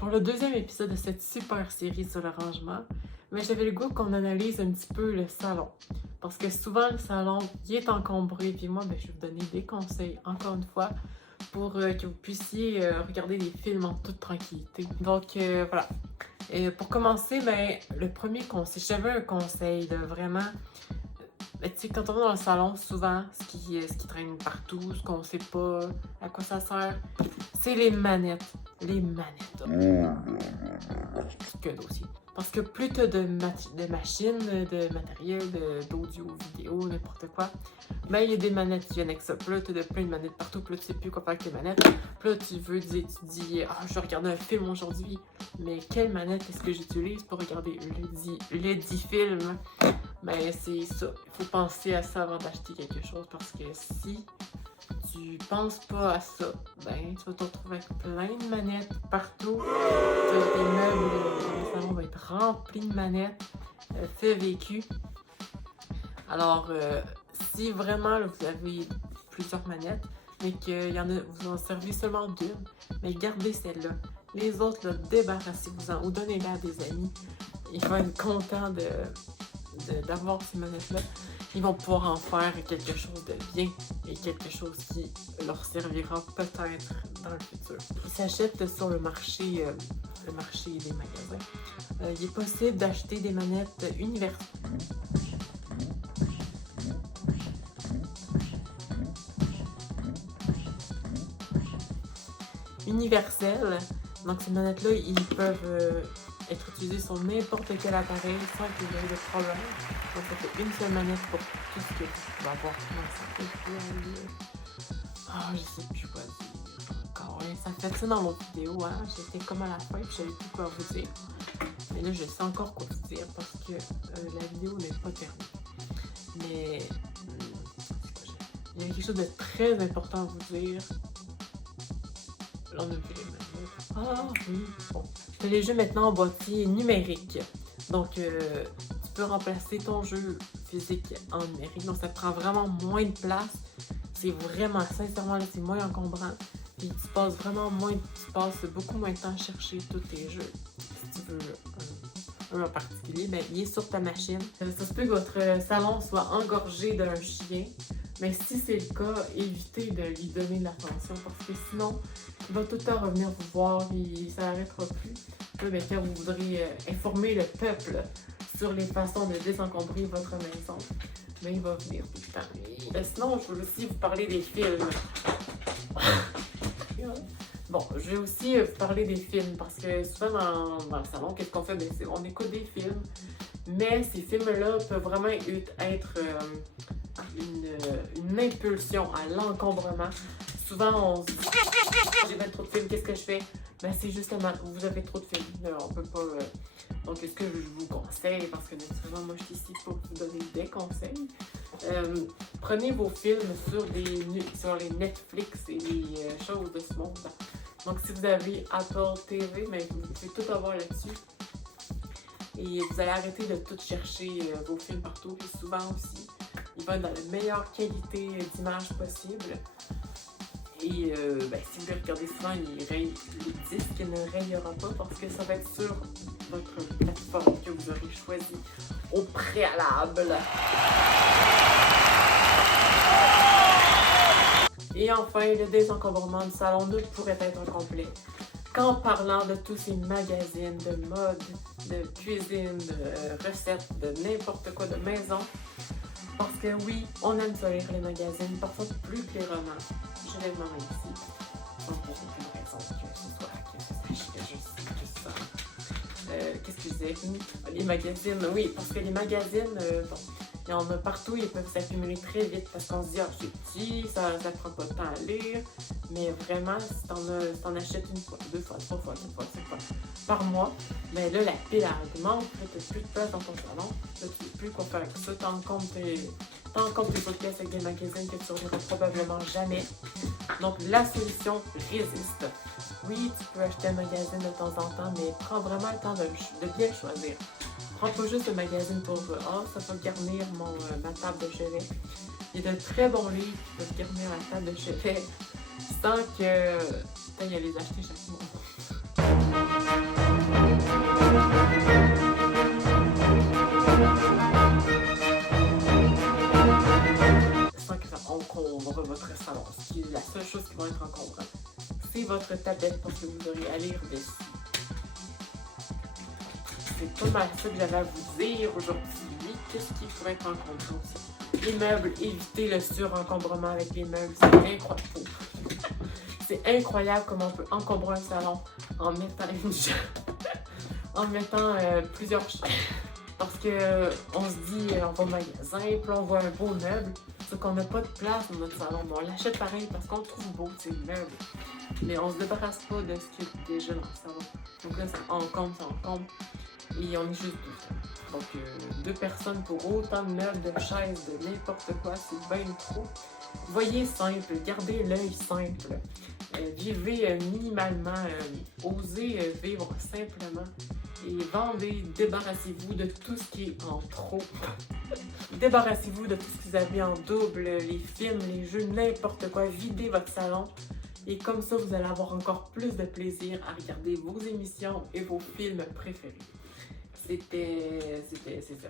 pour le deuxième épisode de cette super série sur le rangement, mais j'avais le goût qu'on analyse un petit peu le salon. Parce que souvent, le salon, il est encombré, puis moi, je vais vous donner des conseils, encore une fois, pour que vous puissiez regarder des films en toute tranquillité. Donc, voilà. Et pour commencer, le premier conseil, j'avais un conseil de vraiment... tu sais, quand on va dans le salon, souvent, ce qui traîne partout, ce qu'on sait pas, à quoi ça sert, c'est les manettes. Les manettes. Que dossier. Parce que plus tu as de machines, de matériel, d'audio, vidéo, n'importe quoi, il y a des manettes qui viennent avec ça. Puis là, tu as plein de manettes partout, puis là, tu sais plus quoi faire avec les manettes. Puis là, tu dis, je vais regarder un film aujourd'hui, mais quelle manette est-ce que j'utilise pour regarder le dit film? C'est ça. Il faut penser à ça avant d'acheter quelque chose, parce que si tu penses pas à ça, tu vas te retrouver avec plein de manettes partout. Tes meubles dans le salon vont être remplis de manettes. Fait vécu. Alors, si vraiment là, vous avez plusieurs manettes, mais que vous en servez seulement d'une, mais gardez celle-là. Les autres, là, débarrassez-vous-en ou donnez-les à des amis. Ils vont être contents d'avoir ces manettes-là. Ils vont pouvoir en faire quelque chose de bien et quelque chose qui leur servira peut-être dans le futur. Ils s'achètent sur le marché des magasins. Il est possible d'acheter des manettes universelles. Donc ces manettes-là, ils peuvent être utilisées sur n'importe quel appareil sans qu'il y ait de problème. Donc ça fait une seule manette pour tout ce que tu vas avoir. Je sais plus quoi dire encore. Ça fait ça dans mon vidéo, hein. J'étais comme à la fin, puis je savais plus quoi vous dire. Mais là, je sais encore quoi vous dire parce que la vidéo n'est pas terminée. Mais il y a quelque chose de très important à vous dire. Là, on a vu les manettes. Ah oui, bon. Je les jeux maintenant en boîtier numérique. Donc, tu peux remplacer ton jeu physique en numérique. Donc, ça te prend vraiment moins de place. C'est vraiment, sincèrement, là, c'est moins encombrant. Puis, tu passes beaucoup moins de temps à chercher tous tes jeux. Si tu veux un en particulier, il est sur ta machine. Ça se peut que votre salon soit engorgé d'un chien. Mais si c'est le cas, évitez de lui donner de l'attention parce que sinon, il va tout le temps revenir vous voir et ça n'arrêtera plus. Quand vous voudrez informer le peuple sur les façons de désencombrer votre maison, il va venir tout le temps. Sinon, je veux aussi vous parler des films. Bon, je vais aussi vous parler des films parce que souvent dans le salon, qu'est-ce qu'on fait? On écoute des films, mais ces films-là peuvent vraiment être une impulsion à l'encombrement. Souvent, on se dit « j'ai bien trop de films, qu'est-ce que je fais? » C'est justement, vous avez trop de films. On peut pas... Donc, ce que je vous conseille, parce que naturellement, moi, je suis ici pour vous donner des conseils. Prenez vos films sur les Netflix et les choses de ce monde. Donc, si vous avez Apple TV, vous pouvez tout avoir là-dessus. Et vous allez arrêter de tout chercher vos films partout. Puis souvent aussi, ils vont être dans la meilleure qualité d'image possible. Et si vous les regardez souvent, le disque ne rayera pas parce que ça va être sur votre plateforme que vous aurez choisi au préalable. Et enfin, le désencombrement du salon ne pourrait être incomplet qu'en parlant de tous ces magazines de mode, de cuisine, de recettes, de n'importe quoi de maison. Parce que oui, on aime ça lire les magazines, parfois plus que les romans. Je lève ma main ici. Donc, pour aucune raison que ce soit, que je sais que ça. Qu'est-ce que je disais? Les magazines, oui, parce que les magazines, il y en a partout, ils peuvent s'accumuler très vite parce qu'on se dit, c'est petit, ça prend pas de temps à lire. Mais vraiment, si t'en achètes une fois, 2 fois, 3 fois, 4 fois, 5 fois par mois, là, la pile augmente, là, t'as plus de place dans ton salon, là, tu sais plus quoi faire avec ça, t'encombres tes autres pièces avec des magazines que tu reverras probablement jamais. Donc, la solution résiste. Oui, tu peux acheter un magazine de temps en temps, mais prends vraiment le temps de bien choisir. Prends pas juste le magazine pour ça va garnir ma table de chevet. Il y a de très bons livres qui peuvent garnir la table de chevet sans que tu ailles à les acheter chaque mois. encombre votre salon. Ce qui est la seule chose qui va être encombrant, c'est votre tablette parce que vous aurez à lire dessus. C'est pas mal ça que j'avais à vous dire aujourd'hui. Qu'est-ce qui pourrait être encombrant aussi? Les meubles, évitez le surencombrement avec les meubles, c'est incroyable. C'est incroyable comment on peut encombrer un salon en mettant en mettant plusieurs choses. Parce que on se dit, on va au magasin, puis on voit un beau meuble, sauf qu'on n'a pas de place dans notre salon. Mais on l'achète pareil parce qu'on le trouve beau, c'est le meuble. Mais on se débarrasse pas de ce qui est déjà dans le salon. Donc là, ça encombre. Et on est juste deux. Donc, deux personnes pour autant de meubles, de chaises, de n'importe quoi, c'est bien trop. Voyez simple, gardez l'œil simple. Vivez minimalement, osez vivre simplement. Et vendez, débarrassez-vous de tout ce qui est en trop. Débarrassez-vous de tout ce que vous avez en double, les films, les jeux, n'importe quoi. Videz votre salon. Et comme ça, vous allez avoir encore plus de plaisir à regarder vos émissions et vos films préférés. C'est ça.